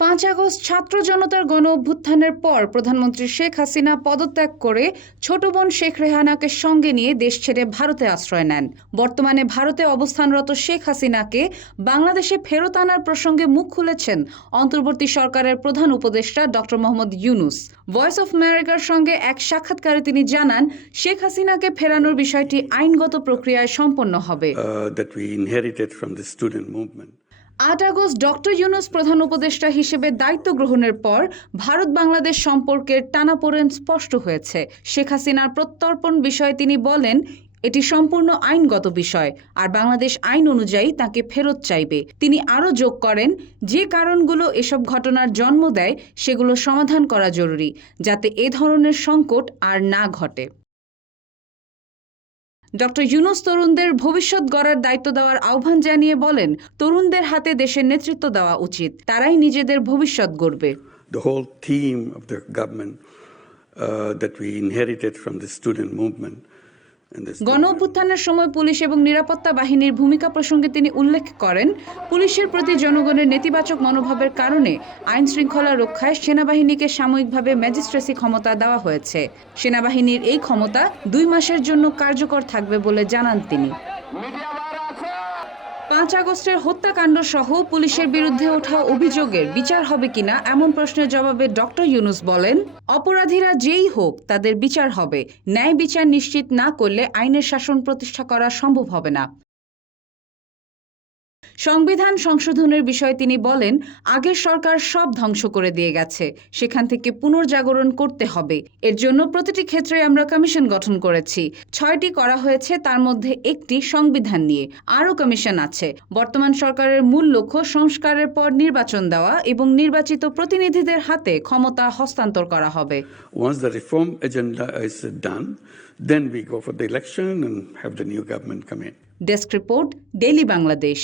5 August ছাত্র জনতার গণ অভ্যুত্থানের পর প্রধানমন্ত্রী শেখ হাসিনা পদত্যাগ করে ছোট বোন শেখ রেহানাকে সঙ্গে নিয়ে দেশ ছেড়ে ভারতে আশ্রয় নেন। বর্তমানে ভারতে অবস্থানরত শেখ হাসিনাকে বাংলাদেশে ফেরত আনার প্রসঙ্গে মুখ খুলেছেন অন্তর্বর্তী সরকারের প্রধান উপদেষ্টা doctor Mohammad Yunus. Voice of আমেরিকার সঙ্গে এক সাক্ষাৎকারে তিনি জানান, শেখ হাসিনাকে ফেরানোর বিষয়টি আইনগত প্রক্রিয়ায় সম্পন্ন হবে। 8 আগস্ট ডক্টর ইউনূস প্রধান উপদেষ্টা হিসেবে দায়িত্ব গ্রহণের পর ভারত বাংলাদেশ সম্পর্কের টানাপোড়েন স্পষ্ট হয়েছে। শেখ হাসিনার প্রত্যর্পণ বিষয়ে তিনি বলেন, এটি সম্পূর্ণ আইনগত বিষয় আর বাংলাদেশ আইন অনুযায়ী তাকে ফেরত চাইবে। তিনি আরও যোগ করেন, যে কারণগুলো এসব ঘটনার জন্ম দেয় সেগুলো সমাধান করা জরুরি, যাতে এ ধরনের সংকট আর না ঘটে। ডক্টর ইউনূস তরুণদের ভবিষ্যৎ গড়ার দায়িত্ব দেওয়ার আহ্বান জানিয়ে বলেন, তরুণদের হাতে দেশের নেতৃত্ব দেওয়া উচিত, তারাই নিজেদের ভবিষ্যৎ গড়বে। The whole theme of the government that we inherited from the student movement. গণ অভ্যুত্থানের সময় পুলিশ এবং নিরাপত্তা বাহিনীর ভূমিকা প্রসঙ্গে তিনি উল্লেখ করেন, পুলিশের প্রতি জনগণের নেতিবাচক মনোভাবের কারণে আইন শৃঙ্খলা রক্ষায় সেনাবাহিনীকে সাময়িকভাবে ম্যাজিস্ট্রেসি ক্ষমতা দেওয়া হয়েছে। সেনাবাহিনীর এই ক্ষমতা 2 মাসের জন্য কার্যকর থাকবে বলে জানান তিনি। 5 আগস্টের হত্যাকাণ্ড সহ পুলিশের বিরুদ্ধে ওঠা অভিযোগের বিচার হবে কিনা এমন প্রশ্নের জবাবে ডক্টর ইউনূস বলেন, অপরাধীরা যেই হোক তাদের বিচার হবে। ন্যায় বিচার নিশ্চিত না করলে আইনের শাসন প্রতিষ্ঠা করা সম্ভব হবে না। সংবিধান সংশোধনের বিষয়ে তিনি বলেন, আগের সরকার সব ধ্বংস করে দিয়ে গেছে, সেখান থেকে পুনর্জাগরণ করতে হবে। এর জন্য প্রতিটি ক্ষেত্রে আমরা কমিশন গঠন করেছি। 6টি করা হয়েছে, তার মধ্যে একটি সংবিধান নিয়ে। আরও কমিশন আছে। বর্তমান সরকারের মূল লক্ষ্য সংস্কারের পর নির্বাচন দেওয়া এবং নির্বাচিত প্রতিনিধিদের হাতে ক্ষমতা হস্তান্তর করা হবে। Once the reform agenda is done, then we go for the election and have the new government come in. Desk report, daily Bangladesh.